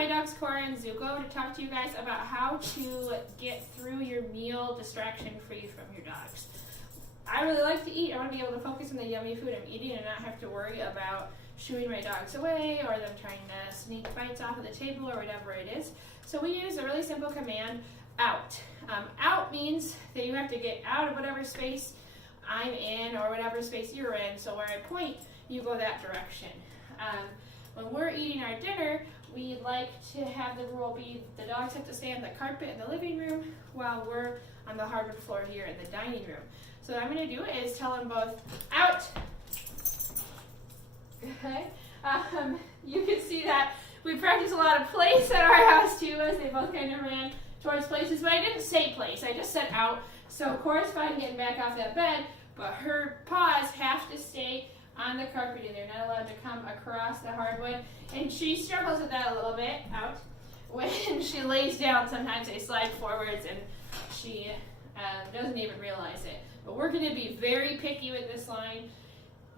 my dogs Cora and Zuko to talk to you guys about how to get through your meal distraction-free from your dogs. I really like to eat. I want to be able to focus on the yummy food I'm eating and not have to worry about shooing my dogs away or them trying to sneak bites off of the table or whatever it is. So we use a really simple command, out. Out means that you have to get out of whatever space I'm in or whatever space you're in. So where I point, you go that direction. When we're eating our dinner, we like to have the rule be the dogs have to stay on the carpet in the living room while we're on the hardwood floor here in the dining room. So what I'm going to do is tell them both, out. Okay. You can see that we practice a lot of place at our house too, as they both kind of ran towards places, but I didn't say place, I just said out. So Cora's fine getting back off that bed, but her paws have to stay on the carpet and they're not allowed to come across the hardwood. And she struggles with that a little bit, out. When she lays down, sometimes they slide forwards and she doesn't even realize it. But we're going to be very picky with this line.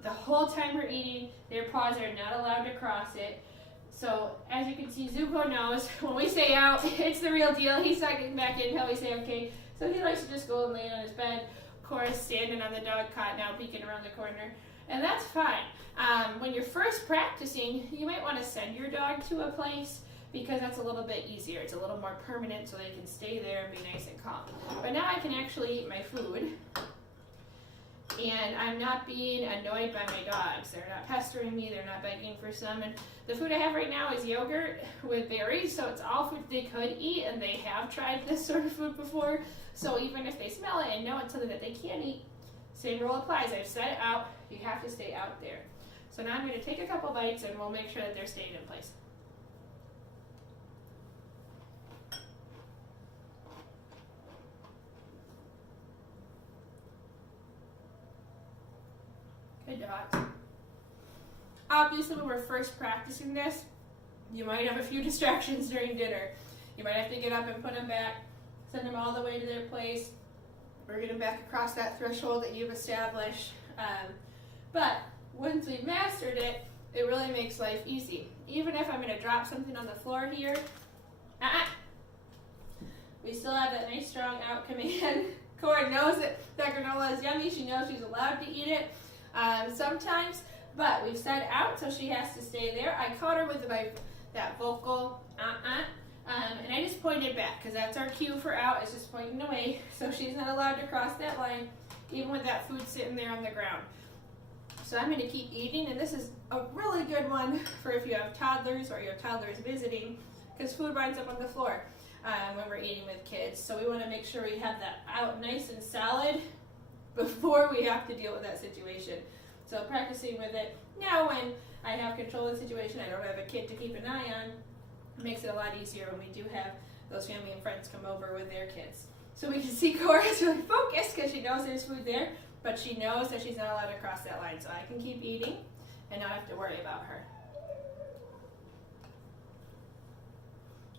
The whole time we're eating, their paws are not allowed to cross it. So as you can see, Zuko knows when we say out, it's the real deal. He's not getting back in until we say okay. So he likes to just go and lay on his bed. Cora's standing on the dog cot now, peeking around the corner. And that's fine. When you're first practicing, you might want to send your dog to a place because that's a little bit easier. It's a little more permanent so they can stay there and be nice and calm. But now I can actually eat my food. And I'm not being annoyed by my dogs. They're not pestering me. They're not begging for some. And the food I have right now is yogurt with berries, so it's all food they could eat, and they have tried this sort of food before. So even if they smell it and know it's something that they can't eat, same rule applies. I've set it out. You have to stay out there. So now I'm going to take a couple bites, and we'll make sure that they're staying in place. Good dogs. Obviously, when we're first practicing this, you might have a few distractions during dinner. You might have to get up and put them back, send them all the way to their place, bring them back across that threshold that you've established. But once we've mastered it, it really makes life easy. Even if I'm going to drop something on the floor here, we still have that nice strong out command. Cora knows that granola is yummy. She knows she's allowed to eat it. Sometimes, but we've said out, so she has to stay there. I caught her with that vocal and I just pointed back because that's our cue for out. It's just pointing away, so she's not allowed to cross that line, even with that food sitting there on the ground. So I'm going to keep eating, and this is a really good one for if you have toddlers or you have toddlers visiting, because food winds up on the floor when we're eating with kids. So we want to make sure we have that out nice and solid before we have to deal with that situation. So practicing with it now when I have control of the situation, I don't have a kid to keep an eye on, it makes it a lot easier when we do have those family and friends come over with their kids. So we can see Cora's really focused because she knows there's food there, but she knows that she's not allowed to cross that line. So I can keep eating and not have to worry about her.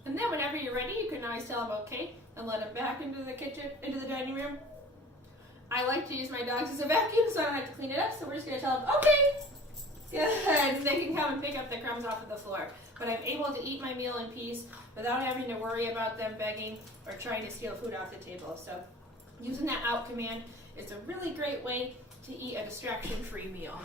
And then whenever you're ready, you can always tell them okay and let them back into the kitchen, into the dining room. I like to use my dogs as a vacuum so I don't have to clean it up, so we're just going to tell them, okay, good, so they can come and pick up the crumbs off of the floor. But I'm able to eat my meal in peace without having to worry about them begging or trying to steal food off the table. So using that out command is a really great way to eat a distraction-free meal.